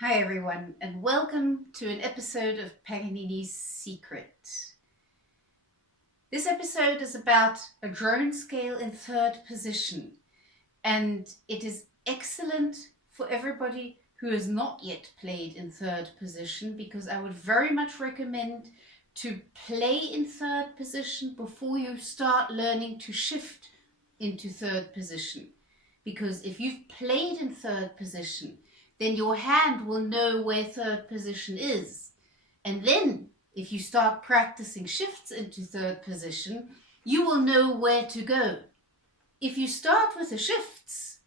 Hi everyone, and welcome to an episode of Paganini's Secret. This episode is about a drone scale in third position, and it is excellent for everybody who has not yet played in third position, because I would very much recommend to play in third position before you start learning to shift into third position. Because if you've played in third position, then your hand will know where third position is. And then if you start practicing shifts into third position, you will know where to go. If you start with the shifts,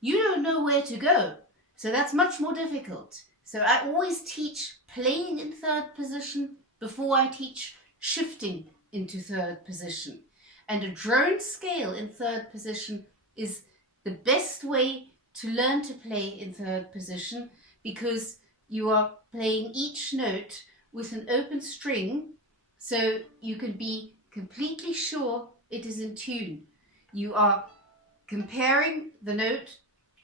you don't know where to go. So that's much more difficult. So I always teach playing in third position before I teach shifting into third position. And a drone scale in third position is the best way to learn to play in third position, because you are playing each note with an open string, so you can be completely sure it is in tune. You are comparing the note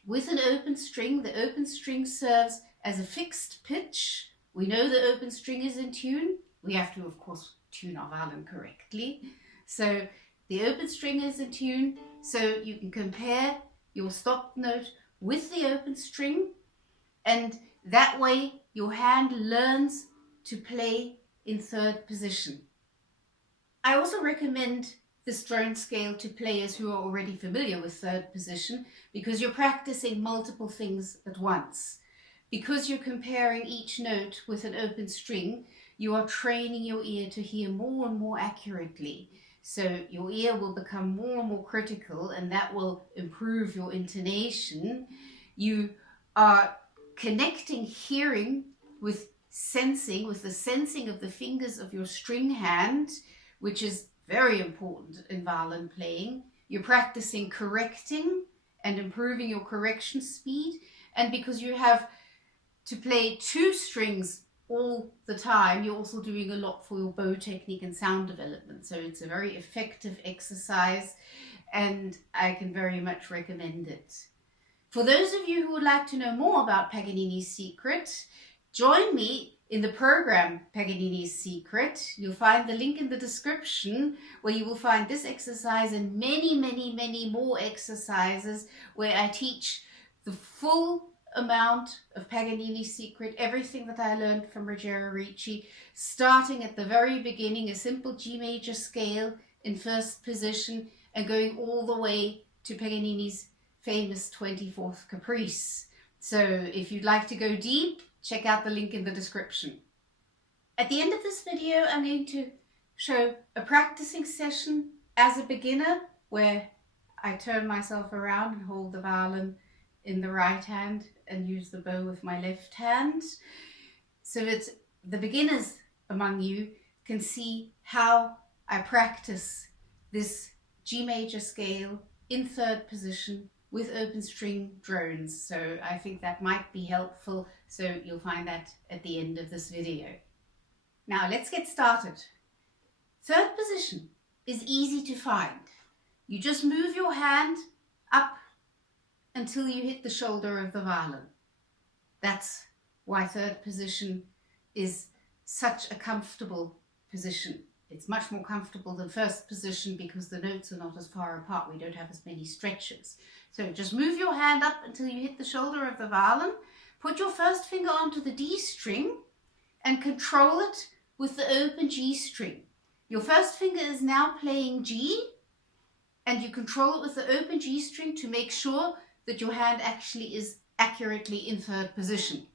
with an open string. The open string serves as a fixed pitch. We know the open string is in tune. We have to, of course, tune our violin correctly. So the open string is in tune, so you can compare your stop note with the open string, and that way your hand learns to play in third position. I also recommend this drone scale to players who are already familiar with third position, because you're practicing multiple things at once. Because you're comparing each note with an open string, you are training your ear to hear more and more accurately. So your ear will become more and more critical, and that will improve your intonation. You are connecting hearing with sensing, with the sensing of the fingers of your string hand, which is very important in violin playing. You're practicing correcting and improving your correction speed. And because you have to play two strings all the time, you're also doing a lot for your bow technique and sound development. So it's a very effective exercise, and I can very much recommend it. For those of you who would like to know more about Paganini's Secret, join me in the program Paganini's Secret. You'll find the link in the description, where you will find this exercise and many more exercises where I teach the full amount of Paganini's Secret, everything that I learned from Ruggiero Ricci, starting at the very beginning, a simple G major scale in first position, and going all the way to Paganini's famous 24th Caprice. So if you'd like to go deep, check out the link in the description. At the end of this video, I'm going to show a practicing session as a beginner, where I turn myself around and hold the violin in the right hand and use the bow with my left hand, so that the beginners among you can see how I practice this G major scale in third position with open string drones. So I think that might be helpful, so you'll find that at the end of this video. Now let's get started. Third position is easy to find. You just move your hand up until you hit the shoulder of the violin. That's why third position is such a comfortable position. It's much more comfortable than first position, because the notes are not as far apart. We don't have as many stretches. So just move your hand up until you hit the shoulder of the violin. Put your first finger onto the D string and control it with the open G string. Your first finger is now playing G, and you control it with the open G string to make sure that your hand actually is accurately in third position.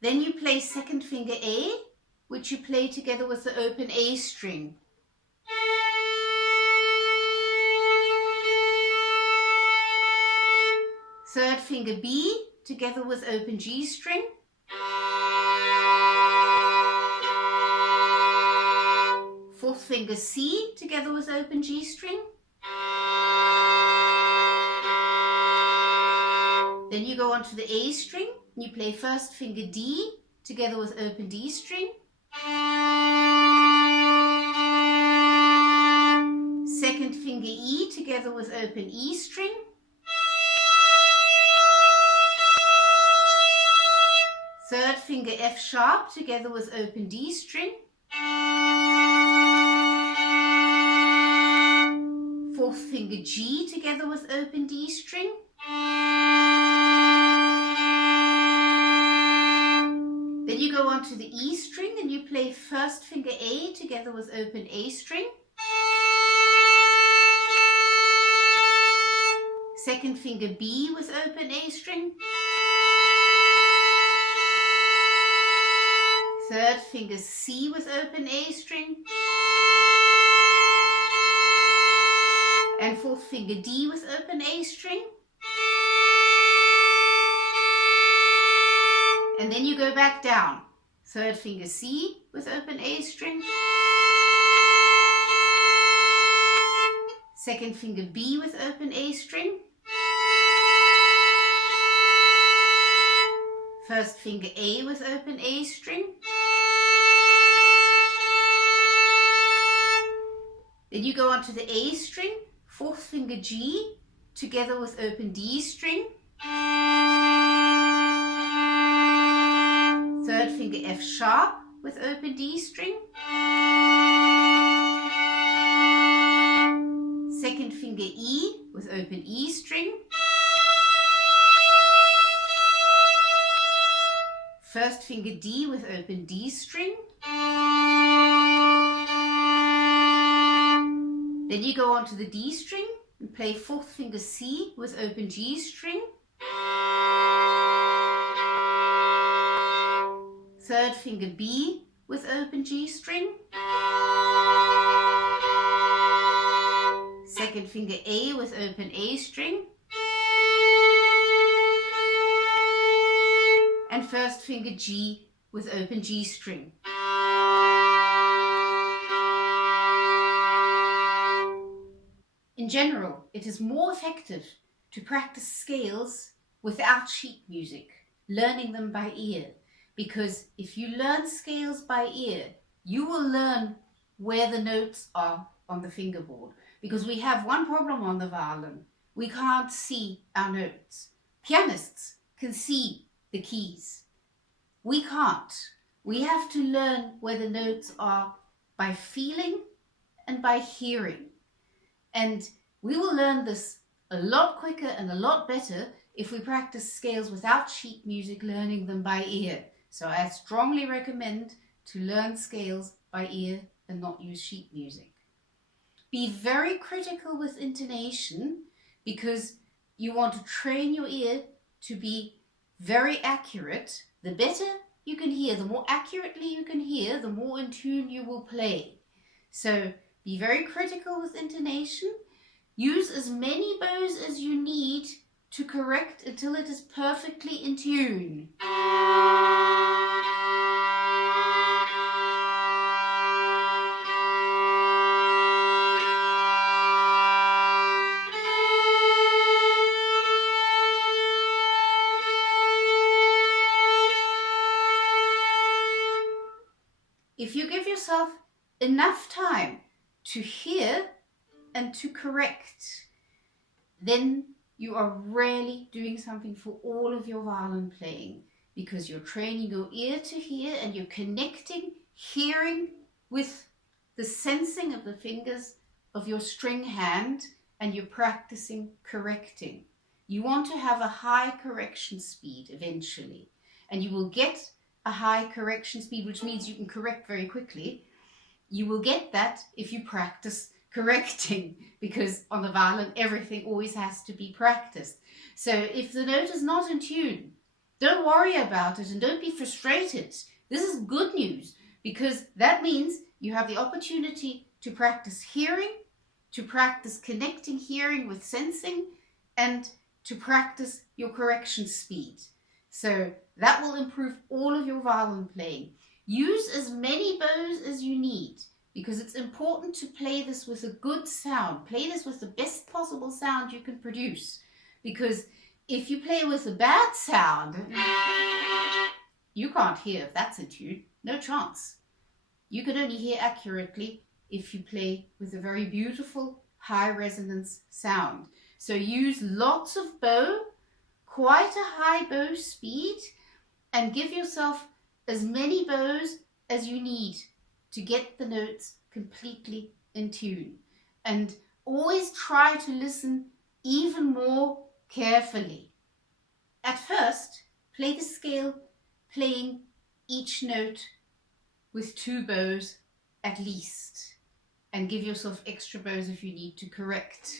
Then you play second finger A, which you play together with the open A string. Third finger B, together with open G string. Fourth finger C, together with open G string. Then you go on to the A string, and you play first finger D, together with open D string. together with open E string. Third finger F sharp together with open D string. Fourth finger G together with open D string. Then you go on to the E string and you play first finger A together with open A string. Second finger B with open A string. Third finger C with open A string. And fourth finger D with open A string. And then you go back down. Third finger C with open A string. Second finger B with open A string. First finger A with open A string. Then you go on to the A string, fourth finger G together with open D string. Third finger F sharp with open D string. Second finger E with open E string. First finger D with open D string. Then you go on to the D string and play fourth finger C with open G string. Third finger B with open G string. Second finger A with open A string. And first finger G with open G string. In general, it is more effective to practice scales without sheet music, learning them by ear. Because if you learn scales by ear, you will learn where the notes are on the fingerboard. Because we have one problem on the violin. We can't see our notes. Pianists can see the keys. We can't. We have to learn where the notes are by feeling and by hearing. And we will learn this a lot quicker and a lot better if we practice scales without sheet music, learning them by ear. So I strongly recommend to learn scales by ear and not use sheet music. Be very critical with intonation because you want to train your ear to be very accurate. The better you can hear, the more accurately you can hear, the more in tune you will play. So be very critical with intonation. Use as many bows as you need to correct until it is perfectly in tune. If you give yourself enough time to hear and to correct, then you are really doing something for all of your violin playing, because you're training your ear to hear and you're connecting hearing with the sensing of the fingers of your string hand, and you're practicing correcting. You want to have a high correction speed eventually, and you will get a high correction speed, which means you can correct very quickly. You will get that if you practice correcting, because on the violin everything always has to be practiced. So if the note is not in tune, don't worry about it and don't be frustrated. This is good news, because that means you have the opportunity to practice hearing, to practice connecting hearing with sensing, and to practice your correction speed. So that will improve all of your violin playing. Use as many bows as you need, because it's important to play this with a good sound. Play this with the best possible sound you can produce. Because if you play with a bad sound, you can't hear if that's in tune. No chance. You can only hear accurately if you play with a very beautiful, high resonance sound. So use lots of bow, quite a high bow speed, and give yourself as many bows as you need to get the notes completely in tune. And always try to listen even more carefully. At first, play the scale playing each note with 2 bows at least, and give yourself extra bows if you need to correct.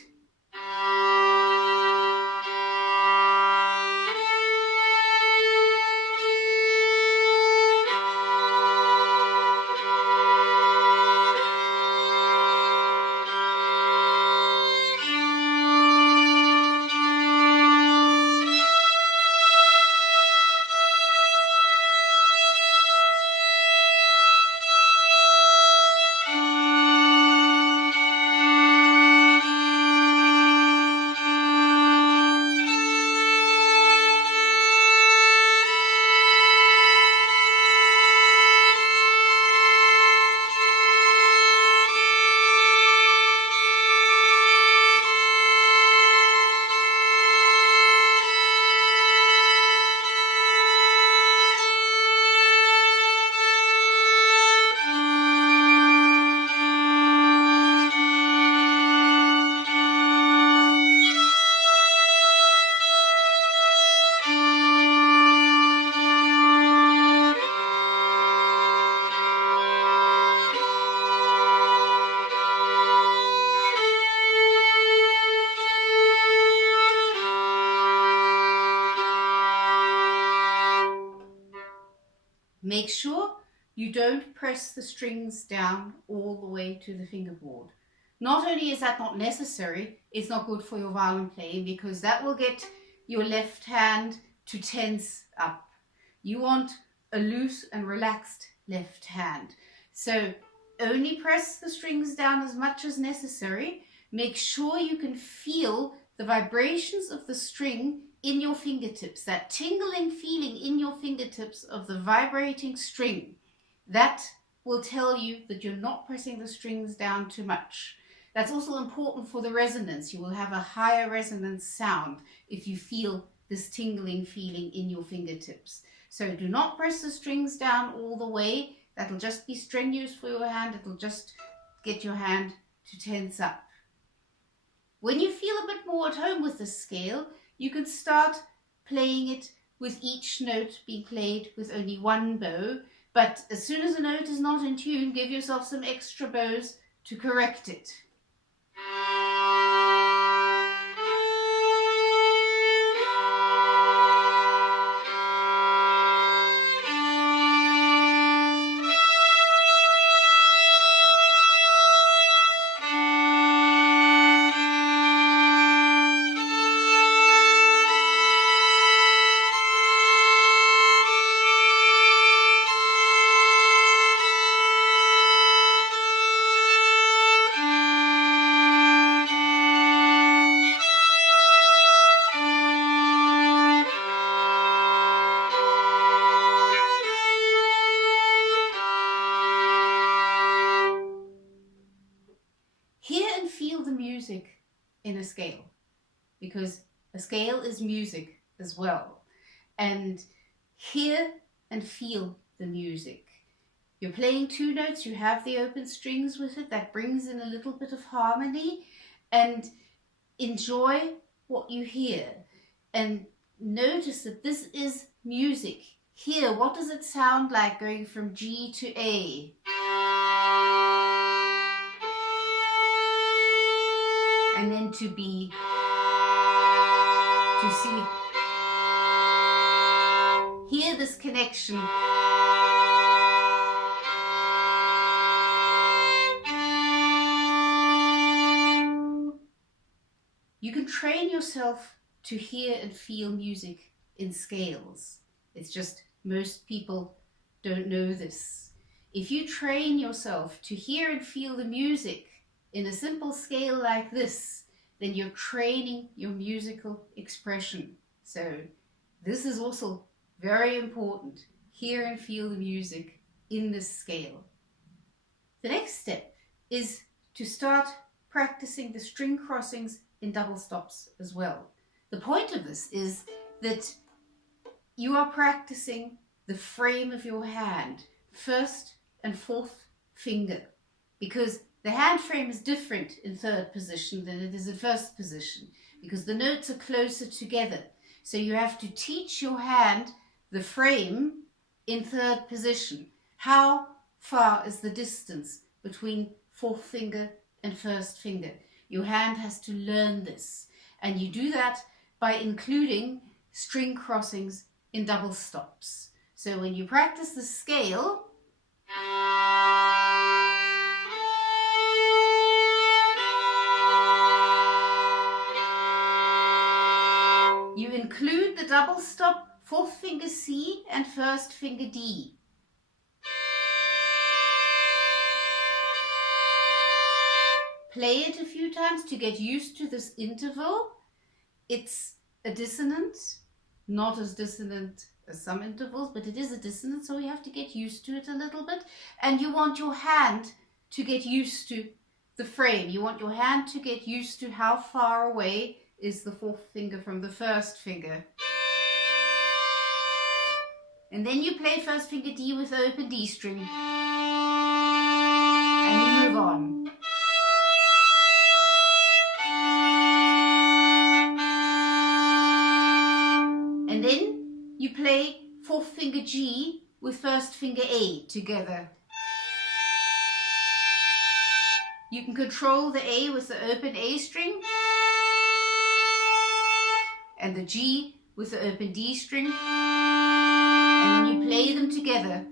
Make sure you don't press the strings down all the way to the fingerboard. Not only is that not necessary, it's not good for your violin playing, because that will get your left hand to tense up. You want a loose and relaxed left hand. So only press the strings down as much as necessary. Make sure you can feel the vibrations of the string in your fingertips, that tingling feeling in your fingertips of the vibrating string. That will tell you that you're not pressing the strings down too much. That's also important for the resonance. You will have a higher resonance sound if you feel this tingling feeling in your fingertips. So do not press the strings down all the way. That'll just be strenuous for your hand. It'll just get your hand to tense up. When you feel a bit more at home with the scale, you can start playing it with each note being played with only 1 bow. But as soon as a note is not in tune, give yourself some extra bows to correct it. Hear and feel the music in a scale, because a scale is music as well. And hear and feel the music. You're playing 2 notes, you have the open strings with it, that brings in a little bit of harmony, and enjoy what you hear. And notice that this is music. Hear, what does it sound like going from G to A? And then to B, to C. Hear this connection. You can train yourself to hear and feel music in scales. It's just most people don't know this. If you train yourself to hear and feel the music in a simple scale like this, then you're training your musical expression. So this is also very important. Hear and feel the music in this scale. The next step is to start practicing the string crossings in double stops as well. The point of this is that you are practicing the frame of your hand, first and fourth finger, because the hand frame is different in third position than it is in first position, because the notes are closer together. So you have to teach your hand the frame in third position. How far is the distance between fourth finger and first finger? Your hand has to learn this, and you do that by including string crossings in double stops. So when you practice the scale, you include the double stop fourth finger C and first finger D. Play it a few times to get used to this interval. It's a dissonant, not as dissonant as some intervals, but it is a dissonant, so you have to get used to it a little bit. And you want your hand to get used to the frame. You want your hand to get used to how far away is the fourth finger from the first finger. And then you play first finger D with the open D string. And you move on. And then you play fourth finger G with first finger A together. You can control the A with the open A string and the G with the open D string, and then you play them together.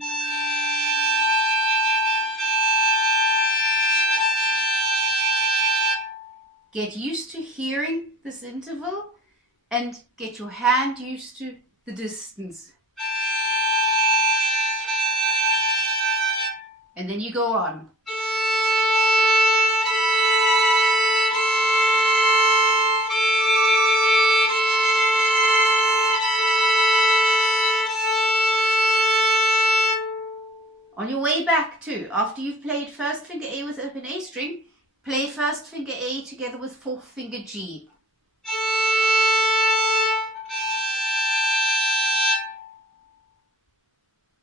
Get used to hearing this interval and get your hand used to the distance. And then you go on. On your way back too, after you've played first finger A with open A string, play first finger A together with fourth finger G.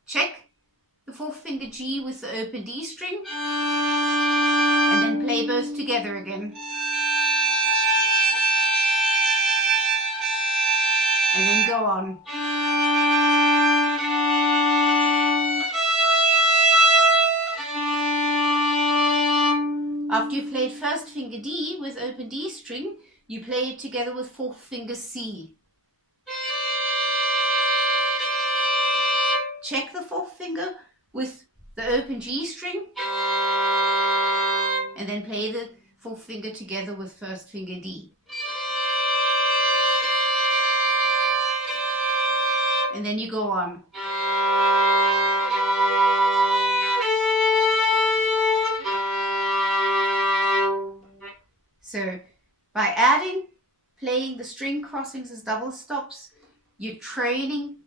Check the fourth finger G with the open D string, and then play both together again. And then go on. After you've played first finger D with open D string, you play it together with fourth finger C. Check the fourth finger with the open G string, and then play the fourth finger together with first finger D. And then you go on. So by playing the string crossings as double stops, you're training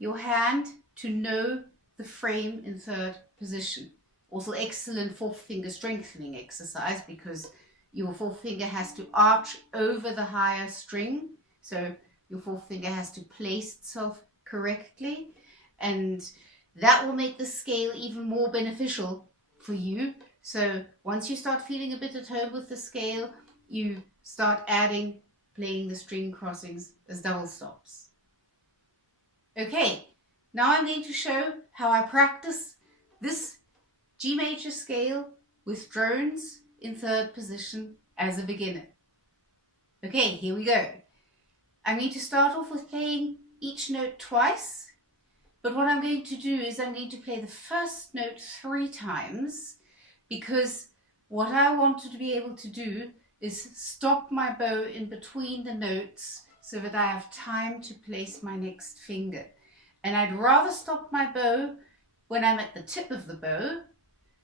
your hand to know the frame in third position. Also excellent fourth finger strengthening exercise, because your fourth finger has to arch over the higher string. So your fourth finger has to place itself correctly, and that will make the scale even more beneficial for you. So once you start feeling a bit at home with the scale, you start playing the string crossings as double stops. Okay, now I'm going to show how I practice this G major scale with drones in third position as a beginner. Okay, here we go. I'm going to start off with playing each note twice, but what I'm going to do is I'm going to play the first note 3 times, because what I want to be able to do is stop my bow in between the notes so that I have time to place my next finger. And I'd rather stop my bow when I'm at the tip of the bow,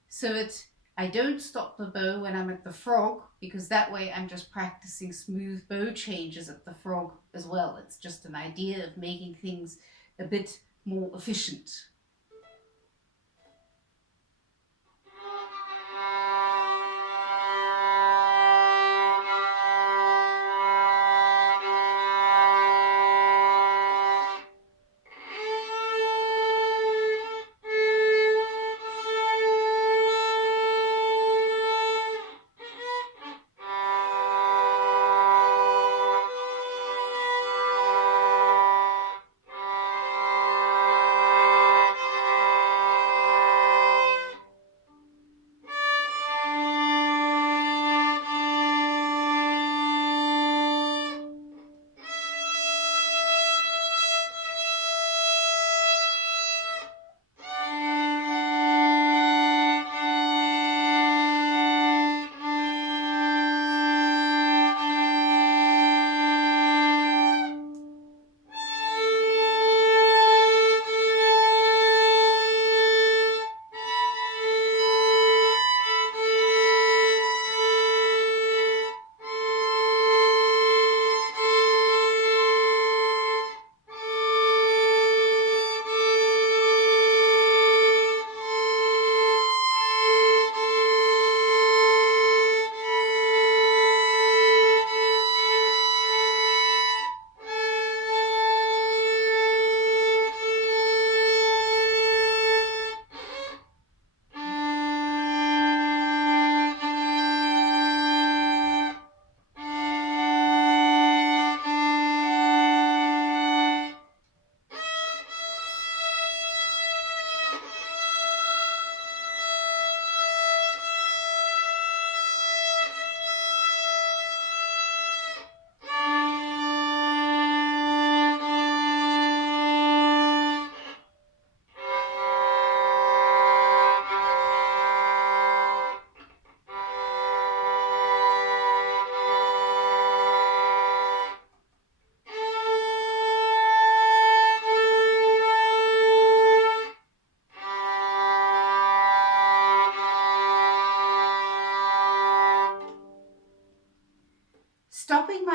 so that I don't stop the bow when I'm at the frog, because that way I'm just practicing smooth bow changes at the frog as well. It's just an idea of making things a bit more efficient.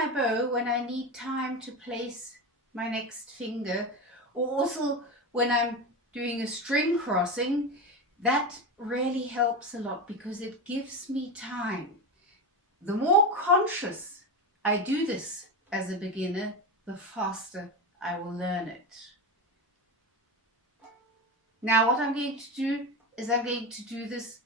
my bow when I need time to place my next finger, or also when I'm doing a string crossing. That really helps a lot because it gives me time. The more conscious I do this as a beginner, the faster I will learn it. Now what I'm going to do is I'm going to do this,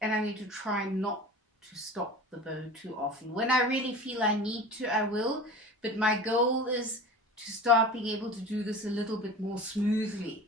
and I'm going to try not to stop the bow too often. When I really feel I need to, I will, but my goal is to start being able to do this a little bit more smoothly.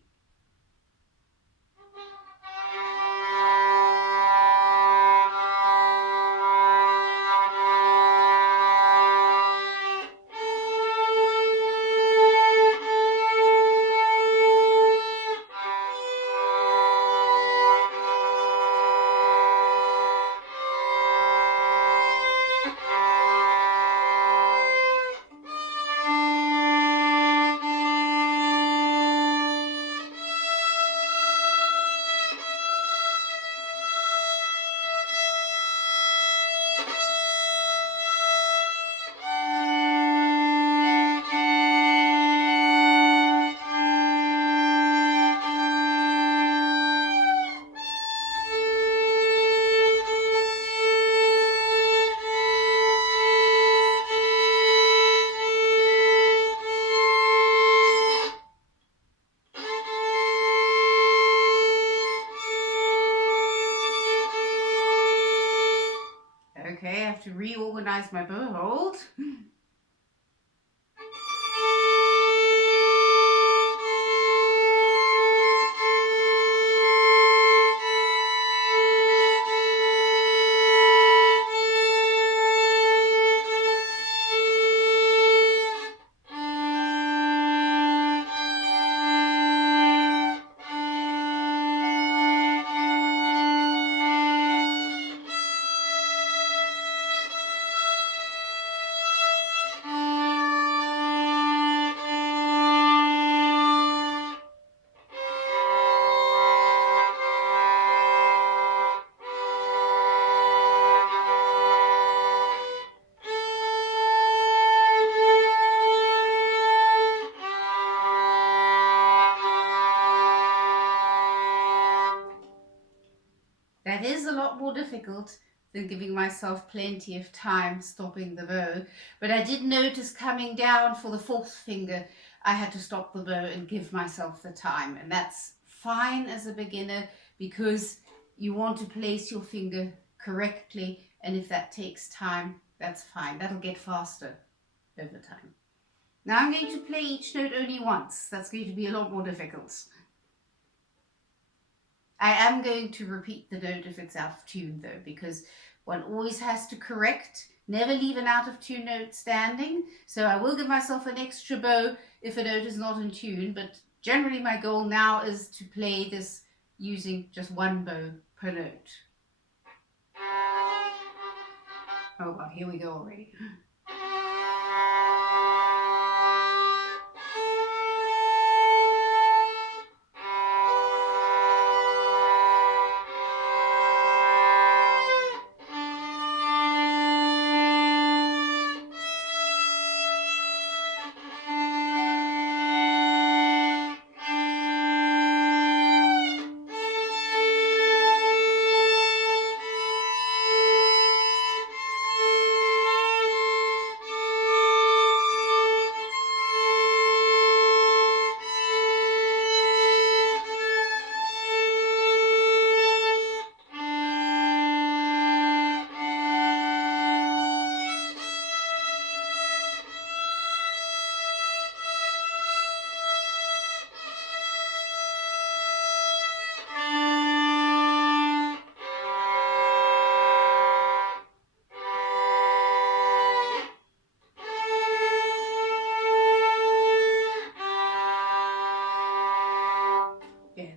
Okay, I have to reorganize my bow hold. That is a lot more difficult than giving myself plenty of time stopping the bow. But I did notice coming down for the fourth finger, I had to stop the bow and give myself the time. And that's fine as a beginner because you want to place your finger correctly. And if that takes time, that's fine. That'll get faster over time. Now I'm going to play each note only once. That's going to be a lot more difficult. I am going to repeat the note if it's out of tune though, because one always has to correct, never leave an out of tune note standing. So I will give myself an extra bow if a note is not in tune, but generally my goal now is to play this using just one bow per note. Oh well, here we go already.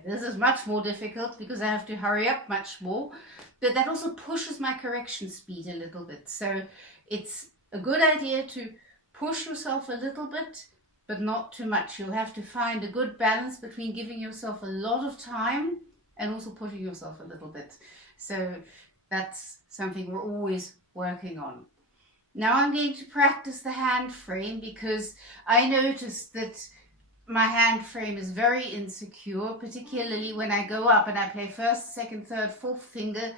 This is much more difficult because I have to hurry up much more, but that also pushes my correction speed a little bit. So it's a good idea to push yourself a little bit, but not too much. You'll have to find a good balance between giving yourself a lot of time and also pushing yourself a little bit. So that's something we're always working on. Now I'm going to practice the hand frame, because I noticed that my hand frame is very insecure, particularly when I go up and I play first, second, third, fourth finger.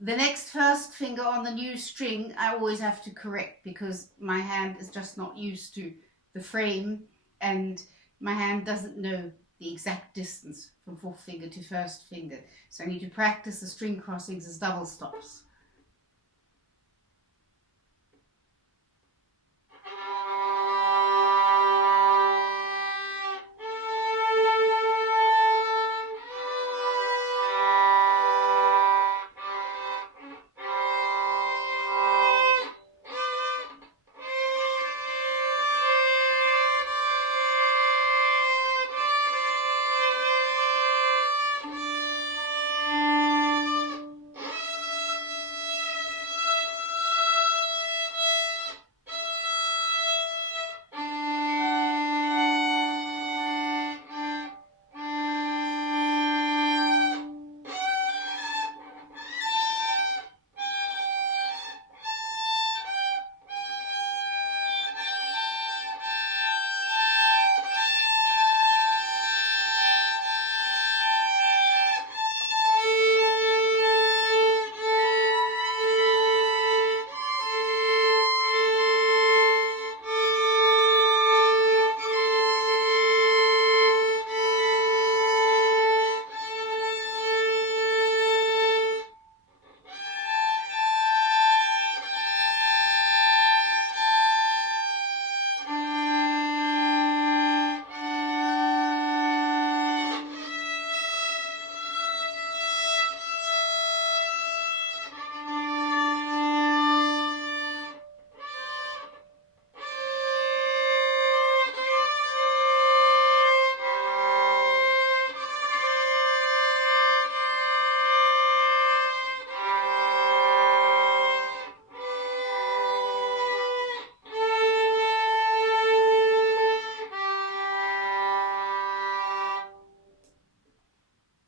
The next first finger on the new string I always have to correct, because my hand is just not used to the frame, and my hand doesn't know the exact distance from fourth finger to first finger. So I need to practice the string crossings as double stops.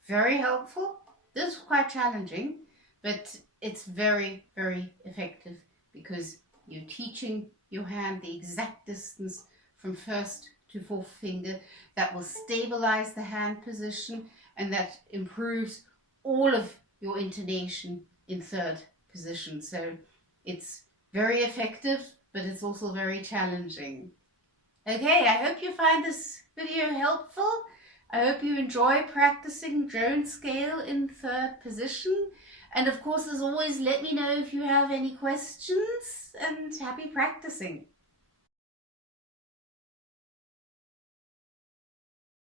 Very helpful. This is quite challenging, but it's very, very effective, because you're teaching your hand the exact distance from first to fourth finger. That will stabilize the hand position, and that improves all of your intonation in third position. So it's very effective, but it's also very challenging. Okay, I hope you find this video helpful. I hope you enjoy practicing drone scale in third position. And of course, as always, let me know if you have any questions, and happy practicing.